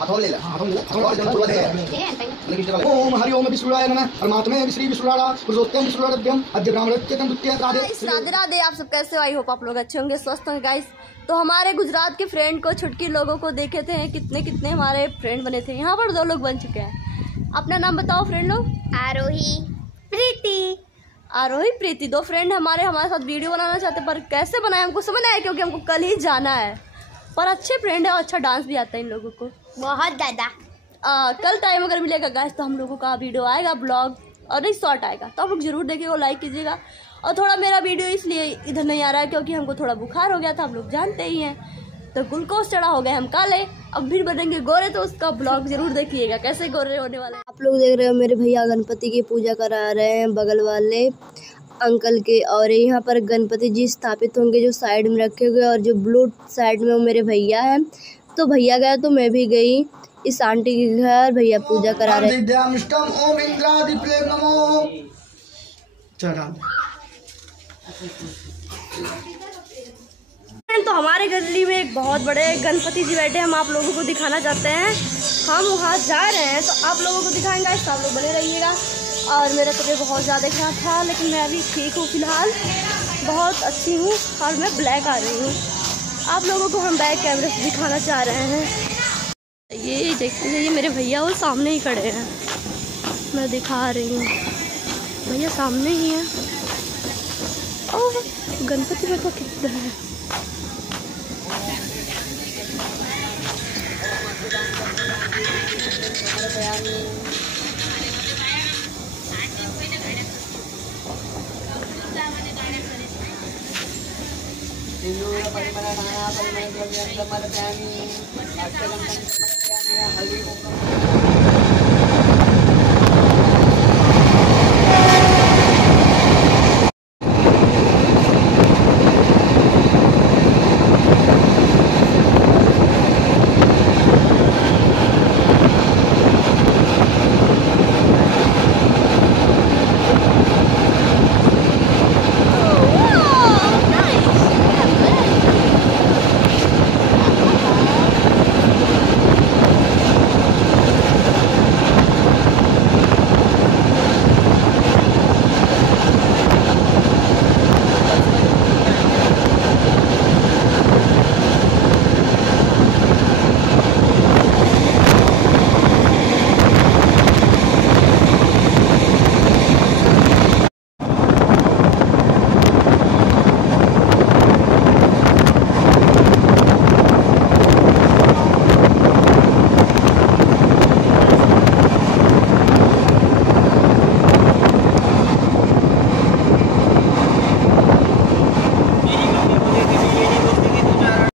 ओम हरि ओम विष्णुराय नमः परमात्मे श्री विष्णुराणा पुरुषोत्तम विष्णुराध्यम अद्य ब्राह्मणोच्चतम द्वितीय राधे राधे राधे। आप सब कैसे हो? आई होप आप लोग अच्छे होंगे, स्वस्थ होंगे गाइस। तो हमारे गुजरात के फ्रेंड को, छुटकी लोगों को देखे थे, कितने कितने हमारे फ्रेंड बने थे। यहाँ पर 2 लोग बन चुके हैं। अपना नाम बताओ फ्रेंड लोग। आरोही, प्रीति। आरोही, प्रीति 2 फ्रेंड हमारे साथ वीडियो बनाना चाहते, पर कैसे बनाए हमको समझ नहीं आया, क्योंकि हमको कल ही जाना है। पर अच्छे फ्रेंड है और अच्छा डांस भी आता है इन लोगों को, बहुत ज़्यादा। कल टाइम अगर मिलेगा गाइस तो हम लोगों का वीडियो आएगा, ब्लॉग और नहीं शॉर्ट आएगा, तो आप लोग जरूर देखिएगा, लाइक कीजिएगा। और थोड़ा मेरा वीडियो इसलिए इधर नहीं आ रहा है क्योंकि हमको थोड़ा बुखार हो गया था, आप लोग जानते ही हैं। तो ग्लूकोज चढ़ा हो गए हम काले, अब फिर बनेंगे गोरे, तो उसका ब्लॉग जरूर देखिएगा कैसे गोरे होने वाले। आप लोग देख रहे हो मेरे भैया गणपति की पूजा करा रहे हैं बगल वाले अंकल के, और यहाँ पर गणपति जी स्थापित होंगे जो साइड में रखे हुए, और जो ब्लू साइड में वो मेरे भैया हैं। तो भैया गया तो मैं भी गई इस आंटी के घर, भैया पूजा करा रहे हैं। तो हमारे गली में एक बहुत बड़े गणपति जी बैठे, हम आप लोगों को दिखाना चाहते हैं। हम वहाँ जा रहे हैं तो आप लोगों को दिखाएंगे, आप लोग बने रहिएगा। और मेरा तबीयत बहुत ज़्यादा खराब था, लेकिन मैं अभी ठीक हूँ, फिलहाल बहुत अच्छी हूँ और मैं ब्लैक आ रही हूँ। आप लोगों को हम बैक कैमरे से दिखाना चाह रहे हैं। ये देखते जाइए, मेरे भैया वो सामने ही खड़े हैं, मैं दिखा रही हूँ, भैया सामने ही हैं। ओह, गणपति बाबा कितना है। परिमल